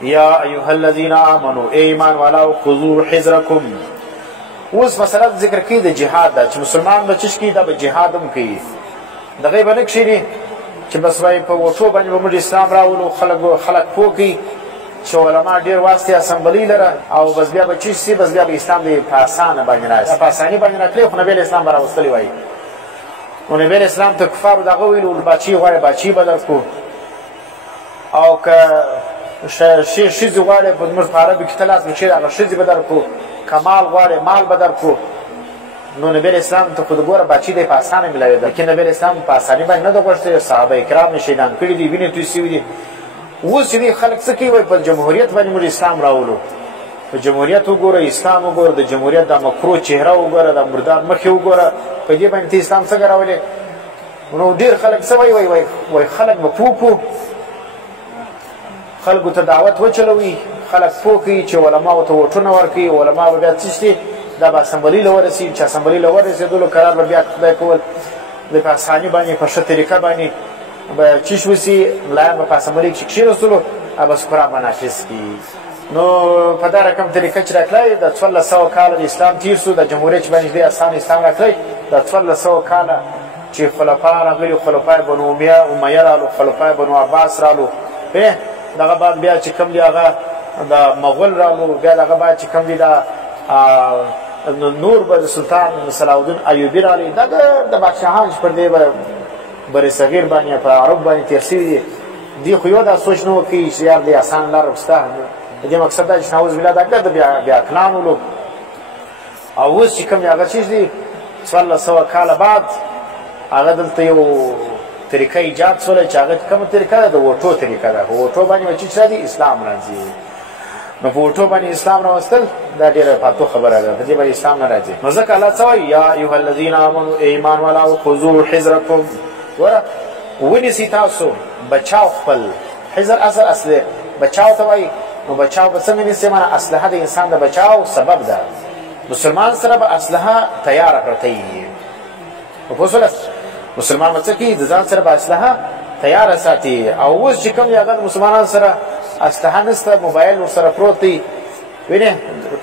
یا ایها الذین آمنوا ای ایمان والاو خذوا حذرکم. اوس مسله ذکر کوي د جهاد ده چې مسلمان به چش کوي دا به جهاد هم کوي دغه به نه کښېني چې بس وایي په وټو باندې به موږ اسلام راولو خلک پوه کوي چې علما ډېر واسطې اسمبلۍ لره او بس بیا به چش سي بس بیا به اسلام دی په اسانه باندې راسي په اساني باندې راکړي خو نبي اسلام به راوستلی وایي نو نبي اسلام ته کفارو دغه ویلو باچي غواړې باچي به درکړو او که ښځې غواړې په زموږ په عربي کې ته لاس مچې هغه ښځې به درکړو که مال غواړې مال به درکړو نو نبي اسلام ته خو د ګوره باچي دی په اسانه میلاوېده لیکن نبي اسلام په اساني باندې نه ده غوښتې صحابه کرام یې شهیدان کړي دي وینې توی سوي دي اوس چې دې خلک څه کوي وایي په جمهوریت باندې موږ اسلام راولو په جمهوریت وګوره اسلام وګوره د جمهوریت دا مکرو چهره وګوره د مردار مخې وګوره په دې باندې ته اسلام څنګه راولې نو ډېر خلک څه وایي خلک به پوه خلکو ته دعوت وچلوي خلک پوه کوي چې علماو ته ووټونه ورکوي علما به بیا څه شي دا به اسمبلۍ له ورسېږي چې اسمبلۍ له ورسېدلو قرار به بیا خدای کول د په اساني باندې په ښه طریقه باندې به چیش وسي ملایان به په اسمبلۍ کښې کښېنستلو او بس قرآن به نافظ کړي نو په دا رقم طریقه چې راکړی د 1400 کاله د اسلام تېر سو د جمهوریت چې باندې ډېر اسان اسلام راکړی د 1400 کاله چې خلفا راغلي خلفای بنو امیه رالو خلفای بنو عباس رالو دغه بعد بیا چې کوم دی هغه د مغول رالو بیا دغه بعد چې کوم دی د نور به د سلطان صلاح الدین ایوبي راغلی دا د بادشاهان چې پر دې برصغیر باندې په عرب باندې تېر شوي دي دې خو یو دا سوچ نه وکړي چې یار دې اسان لاره شته د دې مقصد دا چې نعوذ بالله دا ګرد بیا کلام ولو او اوس چې کوم هغه چیز دی 1400 کاله بعد هغه دلته یو طریقه ایجاد شوله چې هغه کومه طریقه ده د وټو طریقه ده په وټو باندې چې څه دي اسلام راځي نو په وټو باندې اسلام راوستل دا ډېره پاتو خبره ده په دې باندې اسلام نه راځي نو ځکه الله څه وایي یا ایها الذین آمنوا ایمان والاو خذوا حذرکم ګوره ونیسئ تاسو بچاو خپل حذر اصل بچاو ته وایي نو بچاو به څنګه نیسئ معنی اسلحه د انسان د بچاو سبب ده مسلمان سره به اسلحه تیاره پرته وي په پوه شولست مسلمان به څه کوي د ځان سره به اسلحه تیاره ساتي او اوس چې کوم دی هغه د مسلمانانو سره اسلحه نشته موبایل ورسره پروت دی وینې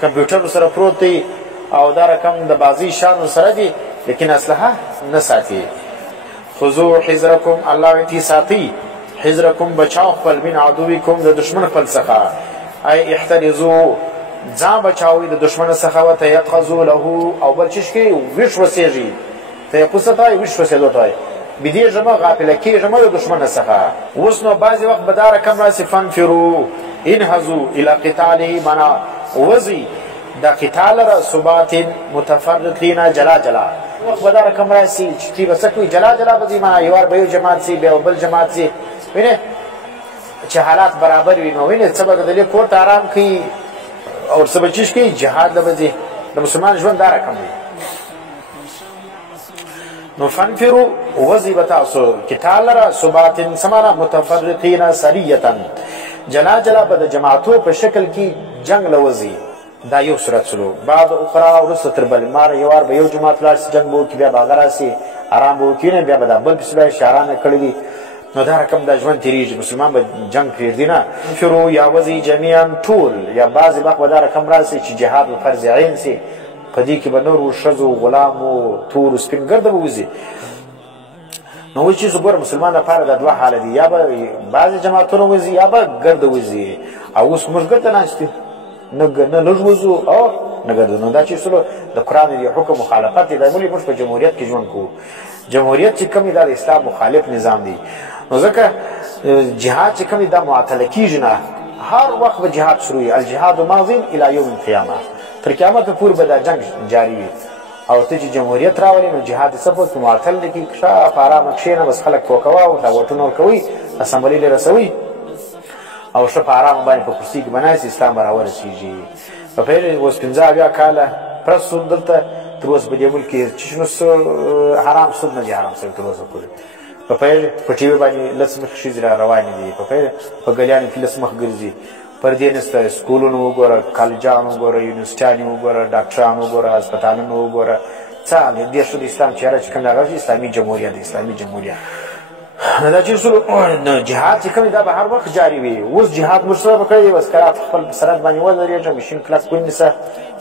کمپیوټر ورسره پروت دی او دا رقم د بازي شان ورسره دي لیکن اسلحه نه ساتي خذوا حذرکم الله وایي ساتي حذرکم بچاو خپل من عدوکم د دشمن خپل څخه ای احترزوا ځان بچاوئ د دشمن څخه وتیقظوا له او بل چیش کې ویښ وسېږي تیقظ ته وایي ویښ وسېدو ته وایي بدې ژبه غافله کېږم د دشمن څخه اوس نو بعضې وخت به دا رقم راسي فانفروا انهزوا الى قتاله معنا وځئ د قتال لره ثبات متفرقین جلا وخت به دا رقم راسي چې دوی به څه کوي جلا به ځي معنا یو وار به یو جماعت سي بیا بل جماعت سي وینې چې حالات برابر وي نو وینې څه به د دې کور ته ارام کوي او څه به چیش کوي جهاد له به ځي د مسلمان ژوند دا رقم دی نو فانفروا وځئ به تاسو قتال لره ثبات سمانا متفرقین سریة جلا به د جماعتو په شکل کې جنگ له وځي دا یو صورت سلو بعد اخرى وروسته تر بل مار یو وار به یو جماعت لاړ شي جنګ به وکړي بیا به هغه راسي ارام به وکړي بیا به دا بل پسې لاړ شي ارام یې کړی دي نو دا رقم دا ژوند تېرېږي مسلمان به جنګ پرېږدي نه انفروا یا وځئ جمیعا ټول یا بعضې وخت به دا رقم راسي چې جهاد فرض عین سي په دې کې به نور ښځو غلامو تورو سپین ګرده به وځي نو اوس چې ګوره مسلمان لپاره دا دوه حاله دي یا به بعضې جماعتونه وځي یا به ګرده وځي او اوس موږ ګرده ناست یو نه لږ وځو او نه ګرده نو دا چې سلو د قرآن د حکم مخالفت دی دا ولې موږ په جمهوریت کې ژوند کوو جمهوریت چې کوم دی دا د اسلام مخالف نظام دی نو ځکه جهاد چې کوم دی دا معطله کېږي نه هر وخت به جهاد شروع وي الجهاد ماض الی یوم القیامه تر قیامت پورې به دا جنګ جاري وي او ته چې جمهوریت راولې نو جهاد څه په معطل دی کې ښه په ارامه کښېنه بس خلک ټوکوه او دا وټونه ورکوئ اسمبلۍ له رسوئ او ښه په ارامه باندې په کرسي کې به ناست اسلام به راورسېږي په پوهېږئ اوس 15 کاله پرس سود دلته تر اوسه په دې ملک کې چې شنو حرام سود نه دي حرام شوي تر اوسه پورې په پوهېږئ په ټي وي باندې لس مخې ښځې را روانې دي په پوهېږئ په ګلیانو کې لس مخ ګرځي پردې نشته سکولونه وګوره کالجان وګوره یونیورسټیانې وګوره ډاکټران وګوره هسپتالونه وګوره څه دې شو د اسلام چهره چې کوم هغه اسلامي جمهوریت دی اسلامي جمهوریت دا چې جهاد چې کوم دا به هر وخت جاری وي. اوس جهاد موږ سره وکړی، بس کرات خپل سرحد باندې ودرېږه، مشین کلک ونیسه،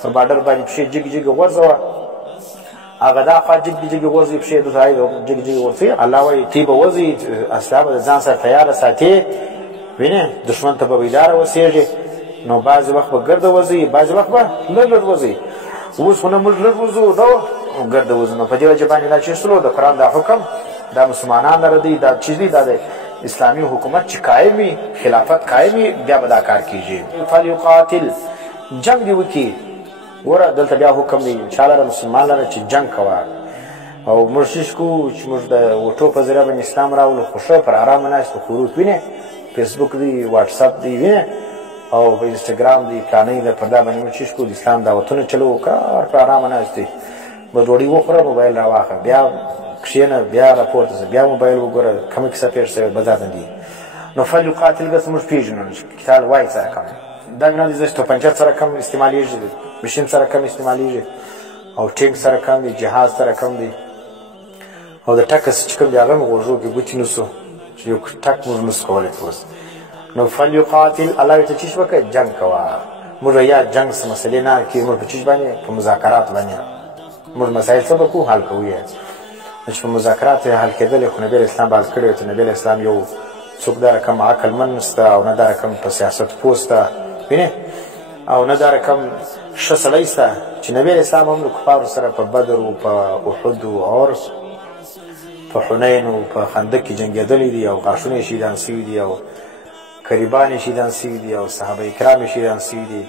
په بارډر باندې پښې جګ جګ غورځوه، هغه دا خوا جګ جګ غورځوي پښې د ځای جګ جګ غورځوي. الله وایي تی به وځي، اسلحه به د ځان سره تیاره ساتې، وینې دښمن ته به بیداره اوسېږي. نو بعضې وخت به ګرده وځي، بعضې وخت به لږ لږ وځي. اوس خو نه موږ لږ وځو نو ګرده وځو. نو په دې وجه باندې دا چې سلو د قرآن دا حکم دا مسلمانان لره دی، دا چیز دی، دا د اسلامي حکومت چې قایم وي، خلافت قایم وي، بیا به دا کار کېږي. فلیقاتل جنګ دې وکړي. ګوره دلته بیا حکم دی چا لره مسلمان لره چې جنګ کوه. او موږ شیش کوو چې موږ د وټو په ذریعه باندې اسلام راولو، خو ښه پر ارامه ناست خروج وینې، فیسبوک دی، واټساپ دی وینې، او په انسټاګرام دی، پلانۍ ده، پر دا باندې موږ شیش کوو د اسلام دعوتونه چلوو، کار پر ارامه ناست دی. به ډوډۍ وخوره، موبایل راواخله، بیا کښېنه، بیا راپورته شه، بیا موبایل وګوره، کومه کیسه پېښ شوې بازار نه دي. نو فلیقاتل ګس موږ پېژنو قتال وایي سره کم دا نه دي ځکه توپنچه سره کم استعمالېږي، مشین سره کم استعمالېږي، او ټینک سره کم دی، جهاز سره کم دی، او د ټکس چې کوم دی هغه مې غوږو کې ګوتې نسو چې یو ټک موږ نسو کولی اوس. نو فلیقاتل الله وایي ته چیش وکړه جنګ کوه. موږ یا جنګ څه مسلې نه کړي، موږ په چیش باندې په مذاکرات باندې موږ مسایل څه به کوو حل کوو یې چې په مذاکرات یې حل کېدلی، خو نبي اسلام به حل کړی وي. نبي اسلام یو څوک دا رقم عقلمند شته، او نه دا رقم په سیاست پوه شته، وینې، او نه دا رقم ښه سړی شته چې نبي اسلام هم د کفارو سره په بدر و په احد او په حنین و په خندق کې جنګېدلی دي، او غاښونه یې شهیدان سوي دي، او قریبان یې شهیدان سوي دي، او صحابه کرام یې شهیدان سوي دي.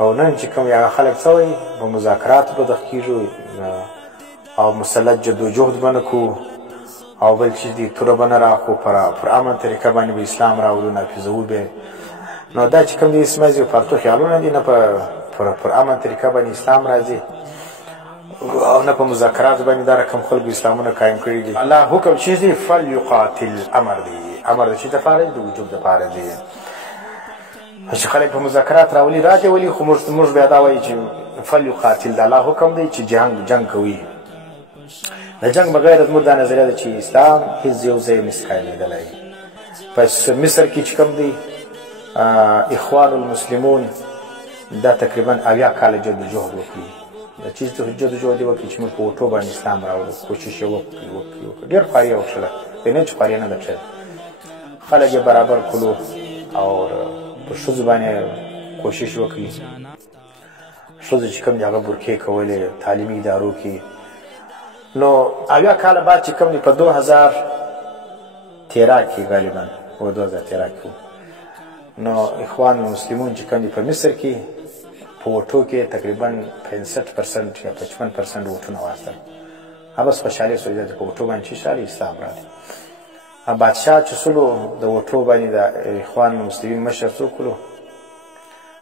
او نن چې کوم هغه خلک څه وایي په مذاکراتو به دخ کېږو، او مسلح جدوجهد به نه کوو، او بل چیز دی توره به نه راکړو، پر امن طریقه باندې به اسلام راوړو، نافظوو به. نو دا چې کوم دی اسمازي پرتو خیالونه دي، نه پر امن طریقه باندې اسلام راځي، او نه په مذاکرات باندې دا رقم خلکو اسلامونه قایم کړي دي. الله حکم چیز دی فلیقاتل امر دی، امر د چی دپاره دی؟ د وجوب دپاره دی. چې خلک په مذاکرات راولي راجولي، خو موږ بیا دا وایي چې فلیقاتل د الله حکم دی چې جنګ کوي. د جنګ بغیر زموږ دا نظریه ده چې اسلام هېڅ یو ځای نشي قایمېدلی. په مصر کې چې کوم دی اخوان المسلمون دا تقریبا 80 کاله جدوجهد وکړي، دا چیز ته جدوجهد یې وکړي چې موږ په وټو باندې اسلام راوړو، کوشش یې وکړي. ډېر خواري یې وکړله، نه چې خواري نه ده کړې، خلک یې برابر کړو، او په ښځو باندې کوشش وکړي. ښځو چې کوم دي هغه برکې کولې تعلیمي ادارو کې. نو 80 کاله بعد چې کوم دی په 2013 کې غالبا و 2013 کې نو اخوان المسلمون چې کوم دی په مصر کې په وټو کې تقریبا 65% یا 55% وټونه واستل. بس خوشحالي سوې ده په وټو باندې چې شالي اسلام راځي. بادشاه چې سلو د وټو باندې د اخوان المسلمین مشر څوک کړو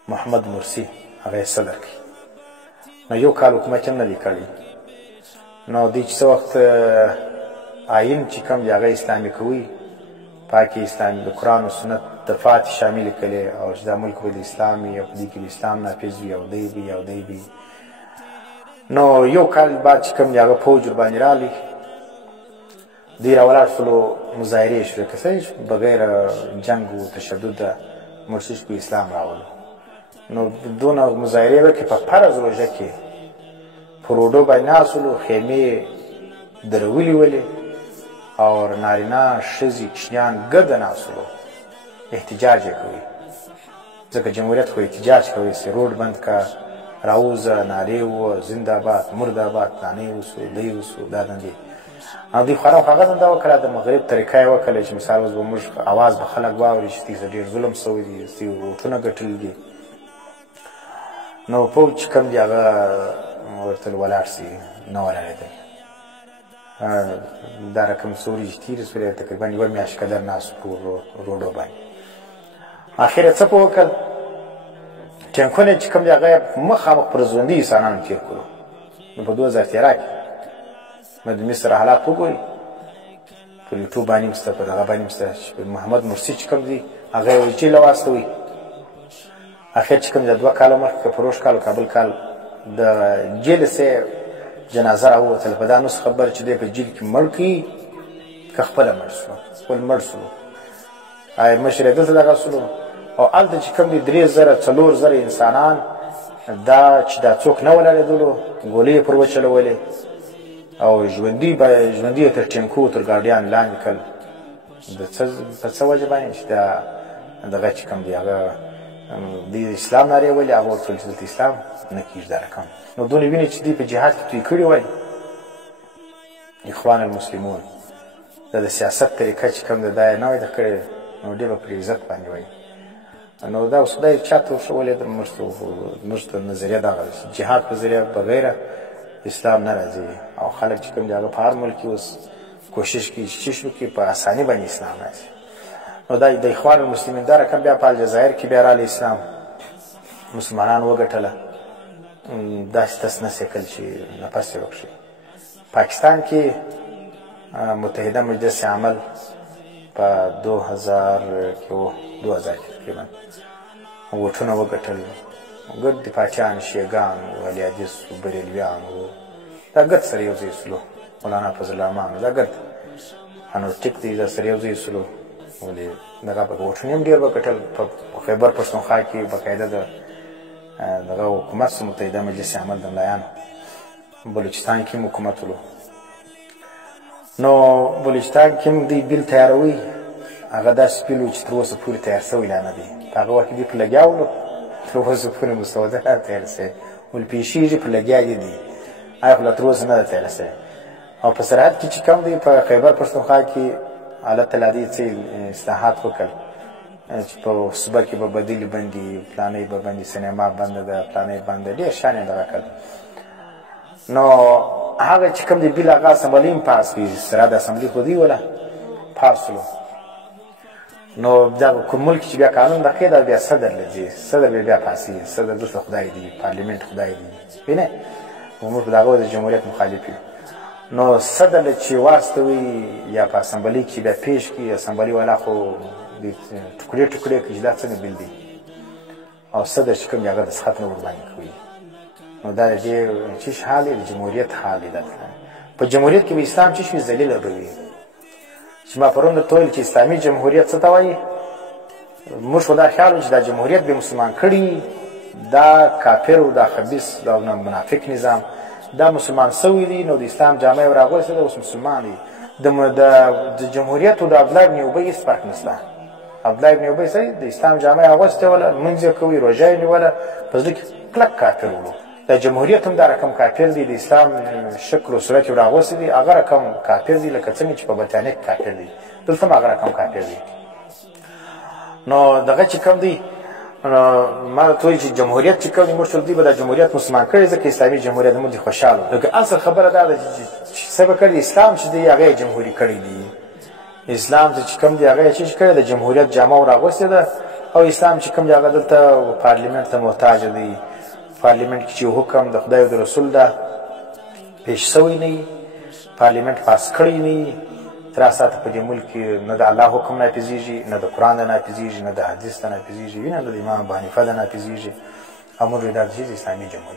محمد مرسی، هغه یې صدر کړي. نو یو کال حکومت هم نه دی کړی. نو دی چې څه وخت آیین چې کوم دی هغه اسلامي کوي، پاکي اسلامي د قرآن و سنت دفعات شامل کړي، او چې دا ملک به د اسلام وي، او په دې کې د اسلام نافظ وي، او دی وي. نو یو کال بعد چې کوم دی هغه فوج ورباندې راغلی، دوی راولاړ شولو، مظاهرې یې شروع کړې بغیر جنګ و تشدد مرشد کو اسلام راولو. نو دونه مظاهرې وکړې په فرض روژه کې په روډو باندې ناستولو، خیمې درولې ولې، او نارینه ښځې کوچنیان ګرده ناستولو، احتجاج یې کوي. ځکه جمهوریت خو احتجاج کوي چې روډ بند که، راوځه، نارې ووه، زنده‌باد، مرده‌باد، فلانی وسو، دی وسو، دا دندې. او دوی خورا هغه دنده وکړه، د مغرب طریقه یې وکړله چې مثال اوس به موږ اواز به خلک واوري چې دې ډېر ظلم سوی دی، دې ووټونه ګټلي دي. نو پوځ چې کوم دی هغه ورته ولاړ سي، نه ولاړېدل. دا رقم څو ورځې تېرې سولې، تقریبا یوه میاشت قدر ناست په روډو باندې. اخر یې څه په وکړل، ټینکونه چې کوم دی هغه یې مخامخ پر ژوندي انسانانو تېر کړو. نو په 2013 کې د مصر حالات وګورئ، په یوټیوب باندې هم شته، په دغه باندې هم شته. محمد مرسي چې کوم دی هغه یې جیل واستوي. اخر چې کوم دی 2 کاله مخکې فروش کال کابل کال د جیل سه جنازه راووتله، په دا نوس خبر چې دی په جیل کې مړ کړي، که خپله مړ سلو خپل مړ سلو مشر یې دلته دغه سلو او هلته چې کوم دي 3000 4000 انسانان دا چې دا څوک نه ولاړېدلو ګولۍ یې پر وچلولې او ژوندي یې تر ټینکو تر ګاډیان لاندې کړل په څه وجه باندې چې دا دغه چې کوم دی هغه د اسلام نارې ولې هغه ورته ویل چې دلته اسلام نه کېږي دا رقم نو دونې وینې چې دوی په جهاد کې توی کړي وای اخوان المسلمون دا د سیاست طریقه چې کوم ده دا یې نه وای ده کړې نو ډېر به پرې عزت باندې وایي نو دا اوس خدای چا ته وښولې ده موږ ته نظریه دغه ده چې جهاد په ذریعه بغیره اسلام نه راځي او خلک چې کوم دي هغه په هر ملک کې اوس کوشش کوي چې څه وکړي په اساني باندې اسلام راشي نو دا د اخوان المسلمین دا رقم بیا په الجزایر کې بیا رالی اسلام مسلمانان وګټله داسې تسنس یې کړل چې نفس یې وکړي پاکستان کې متحده مجلس عمل په 2000 کې تقریبا ووټونه وګټل ګډ دفاعچیان شیګان ولیعجز بریلویان دا ګډ سره یو ځای سلو مولانا فضل الرحمن دا ګډ انوټیک دی دا سره یو ځای سلو ولې دغه په وټونه هم ډېر وګټل په خیبر پښتونخوا کې باقاعده دغه حکومت متحده مجلس عمل د ملایانو بلوچستان کې حکومت ولو نو بلوچستان کې هم دوی بیل تیاروي هغه داسې بیل و چې تر اوسه پورې تیار سوی لا نه دی په هغه وخت کې دوی په لګیا ولو تر اوسه پورې مسوده نه تیار سوی ولې پیشېږي په لګیا دي هغه خو لا تر اوسه نه ده تیاره سوی او په سرحد کې چې کوم دی په خیبر پښتونخوا کې الله تعالی دې څه اصلاحات وکړ چې په صوبه کې به بدیل بندي پلانې به بندي سینما بنده ده پلانې بنده ډېر شان یې دغه کړ نو هغه چې کوم دی بیل هغه اسمبلي هم پاس کړي سرحد اسمبلي خو دی ولا پاس ولو نو دا کوم ملک چې بیا قانون دقیق ده بیا صدر لځي صدر بیا پاسي صدر دلته خدای دی پارلیمنت خدای دی وینه موږ دغه د جمهوریت مخالف یو نو صدر چې واستوي یا په اسمبلي کې بیا پیش کړي اسمبلي والا خو د ټوکړې ټوکړې کې دا څنګه بیل دی او صدر چې کوم هغه د سخت نه ورباندې کوي نو دا دې چې حال د جمهوریت حال دی په جمهوریت کې به اسلام چې شي ذلیل به وي چې ما پرون ته ویل چې اسلامي جمهوریت څه ته وایي موږ خو دا خیال چې دا جمهوریت به مسلمان کړي دا کافر او دا خبیث دا منافق نظام دا مسلمان سوی دی نو د اسلام جامع راغوسته دا اوس مسلمان دی د جمهوریت او د عبدالله ابن ابی هیڅ فرق نشته عبدالله ابن ابی صحیح د اسلام جامع راغوسته ولا منځ کوي روژه یې نیوله په زړه کې کلک کافر ولو د جمهوریت هم دا رقم کافر دی د اسلام شکل او صورت یې راغوستی دی هغه رقم کافر دی لکه څنګه چې په برطانیه کې کافر دی دلته هم هغه رقم کافر دی نو دغه چې کوم دی ما ته وایي چې جمهوریت چې کوم دی موږ ټول دی به دا جمهوریت مسلمان کړی ځکه اسلامي جمهوریت موږ خوشحاله لکه اصل خبره دا ده چې څه به کړي اسلام چې دی هغه جمهوري کړی دی اسلام چې کوم دی هغه چې کړی د جمهوریت جامه راغوستې ده او اسلام چې کوم دی هغه دلته پارلیمنت ته محتاج دی پارلیمنت کې چې حکم د خدای او د رسول ده پیش سوی نه پارلیمنت پاس کړی نه تر ساته په دې ملک نه د الله حکم نافذیږي نه د قرآن نه نافذیږي نه د حدیث نه نافذیږي نه د امام ابو حنیفه نه نافذیږي امر دا د اسلامي جمهوریت